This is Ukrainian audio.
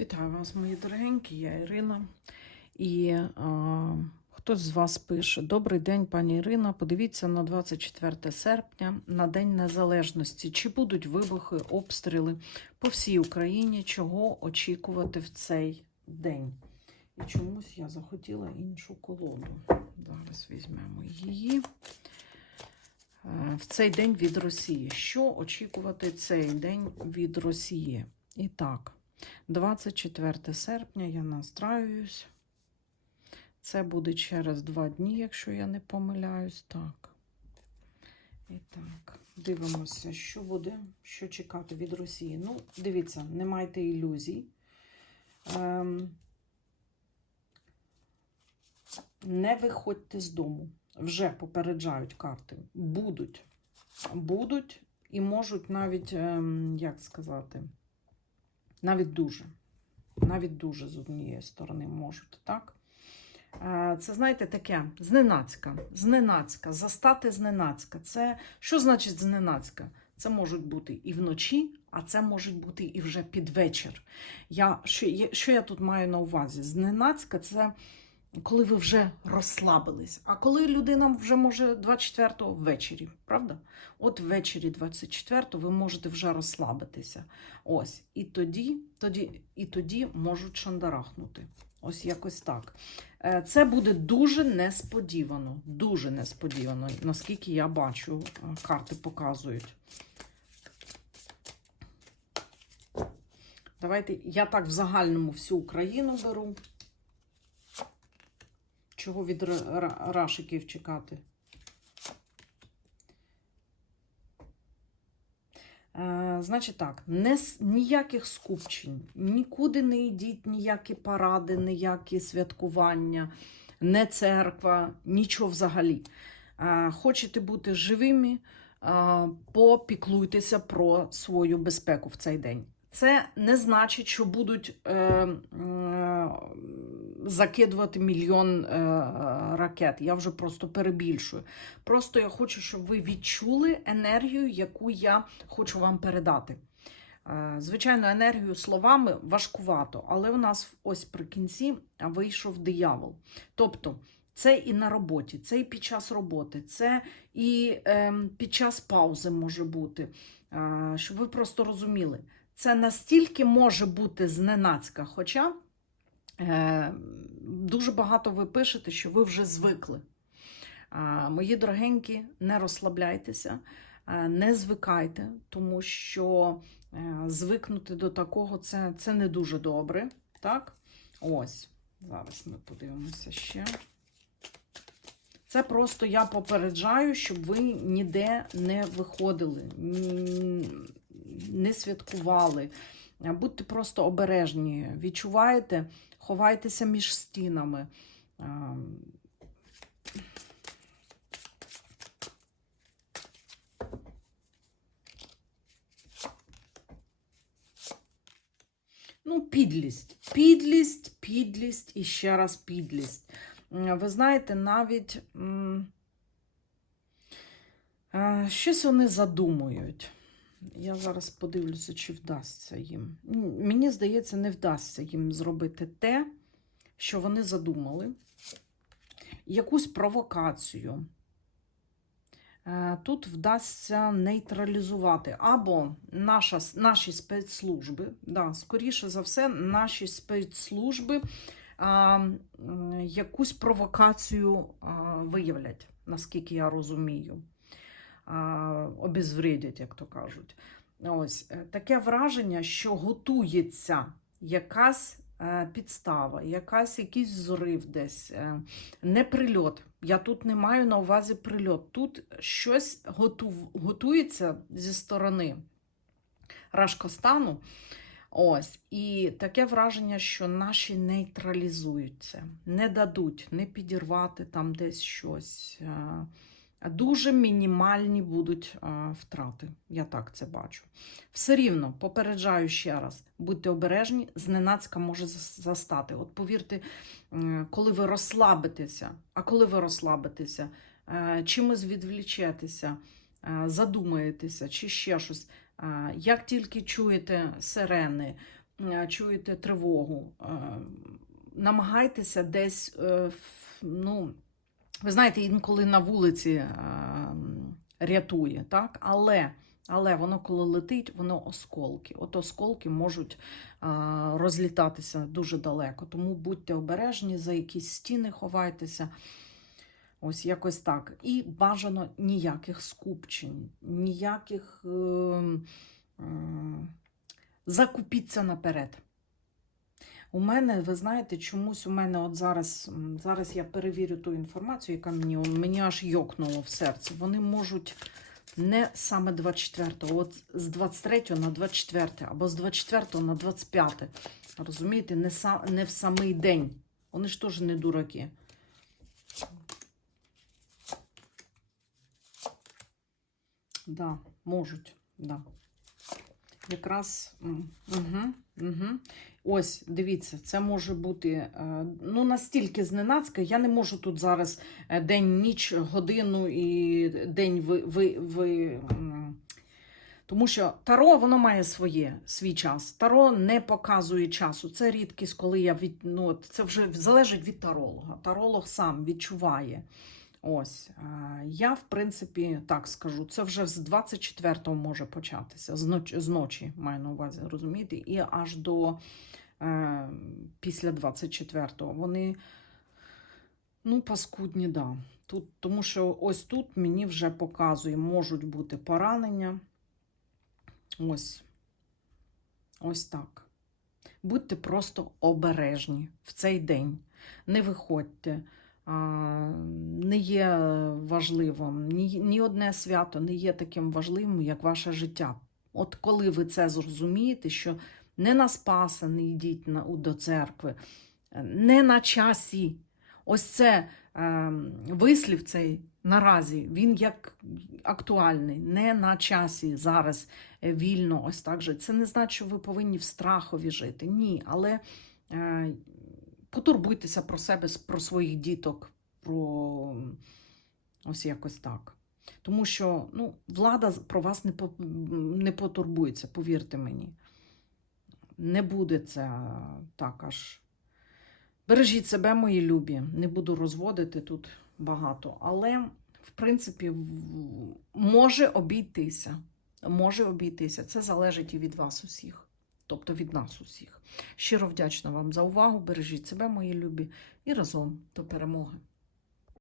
Вітаю вас, мої дорогенькі, я Ірина. І а, хтось з вас пише: Добрий день, пані Ірина. Подивіться на 24 серпня, на День Незалежності. Чи будуть вибухи, обстріли по всій Україні? Чого очікувати в цей день? І чомусь я захотіла іншу колоду. Зараз візьмемо її. В цей день від Росії. Що очікувати цей день від Росії? І так. 24 серпня я настраююсь. Це буде через два дні, якщо я не помиляюсь. Так. І так, дивимося, що буде, що чекати від Росії. Ну, дивіться, не майте ілюзій. Ем, не виходьте з дому. Вже попереджають карти. Будуть. Будуть і можуть навіть, ем, як сказати, навіть дуже. Навіть дуже з однієї сторони можуть, так? Е, Це, знаєте, таке зненацька. Зненацька, застати зненацька. Це що значить зненацька? Це можуть бути і вночі, а це можуть бути і вже під вечір. Я, що, що я тут маю на увазі? Зненацька це коли ви вже розслабились. А коли людина вже може 24-го ввечері, правда? От ввечері 24-го ви можете вже розслабитися. Ось. І тоді, тоді, і тоді можуть шандарахнути. Ось якось так. Е, Це буде дуже несподівано. Дуже несподівано, наскільки я бачу, е, карти показують. Давайте я так в загальному всю Україну беру. Чого від ра- ра- рашиків чекати? Е, Значить так, не, ніяких скупчень, нікуди не йдіть, ніякі паради, ніякі святкування, не церква, нічого взагалі. Е, Хочете бути живими, е, попіклуйтеся про свою безпеку в цей день. Це не значить, що будуть е, е, закидувати мільйон е, ракет. Я вже просто перебільшую. Просто я хочу, щоб ви відчули енергію, яку я хочу вам передати. Е, Звичайно, енергію словами важкувато, але у нас ось при кінці вийшов диявол. Тобто, це і на роботі, це і під час роботи, це і ем, під час паузи може бути. Е, Щоб ви просто розуміли, це настільки може бути зненацька, хоча е, дуже багато ви пишете, що ви вже звикли. Мої дорогенькі, не розслабляйтеся, е, не звикайте, тому що е, звикнути до такого це, це не дуже добре. Так? Ось, зараз ми подивимося ще. Це просто я попереджаю, щоб ви ніде не виходили, не святкували. Е, Будьте просто обережні. Відчуваєте, ховайтеся між стінами. Ем, Ну, підлість. Підлість, підлість і ще раз підлість. Ви знаєте, навіть е, щось вони задумують. Я зараз подивлюся, чи вдасться їм. Мені здається, не вдасться їм зробити те, що вони задумали. Якусь провокацію. Е, Тут вдасться нейтралізувати або наша, наші спецслужби, да, скоріше за все, наші спецслужби а, якусь провокацію а, виявлять, наскільки я розумію. А, обезвредять, як то кажуть. Ось е, таке враження, що готується якась е, підстава, якась, якийсь зрив десь, е, не прильот. Я тут не маю на увазі прильот. Тут щось готув, готується зі сторони Рашкостану. Ось, і таке враження, що наші нейтралізують це, не дадуть, не підірвати там десь щось. Дуже мінімальні будуть е, втрати. Я так це бачу. Все рівно, попереджаю ще раз, будьте обережні, зненацька може застати. От повірте, е, коли ви розслабитеся, а коли ви розслабитеся, е, чимось відвлічетеся, задумаєтеся чи ще щось. Як тільки чуєте сирени, чуєте тривогу, намагайтеся десь, ну, ви знаєте, інколи на вулиці е, рятує, так? Але, але воно коли летить, воно осколки. От осколки можуть е, розлітатися дуже далеко. Тому будьте обережні, за якісь стіни ховайтеся. Ось якось так. І бажано ніяких скупчень, ніяких. Е, е, закупіться наперед. У мене, ви знаєте, чомусь у мене от зараз, зараз я перевірю ту інформацію, яка мені, мені аж йокнуло в серці. Вони можуть не саме 24-го, от з 23 на 24, або з 24 на 25. Розумієте, не, са, не в самий день. Вони ж теж не дураки. Да, можуть, да. Якраз угу, угу. ось, дивіться, це може бути е, ну, настільки зненацька. Я не можу тут зараз е, день, ніч, годину і день ви, ви, ви, тому що таро воно має своє свій час. Таро не показує часу. Це рідкість, коли я від ну, це вже залежить від таролога. Таролог сам відчуває. Ось я, в принципі, так скажу, це вже з 24-го може початися, з ночі, з ночі маю на увазі, розумієте, і аж до е, після 24-го. Вони, ну, паскудні, да. Тут, тому що ось тут мені вже показує, можуть бути поранення. Ось. Ось так. Будьте просто обережні в цей день. Не виходьте. А, Не є важливим, ні, ні одне свято не є таким важливим, як ваше життя. От коли ви це зрозумієте, що не на Спаса не йдіть на, до церкви, не на часі. Ось це е, вислів цей наразі, він як актуальний, не на часі зараз е, вільно, ось так же. Це не значить, що ви повинні в страхові жити. Ні, але е, потурбуйтеся про себе, про своїх діток, про ось якось так. Тому що ну, влада про вас не, не потурбується, повірте мені. Не буде це так аж. Бережіть себе, мої любі. Не буду розводити тут багато. Але, в принципі, може обійтися. Може обійтися. Це залежить і від вас усіх. Тобто від нас усіх. Щиро вдячна вам за увагу. Бережіть себе, мої любі, і разом до перемоги.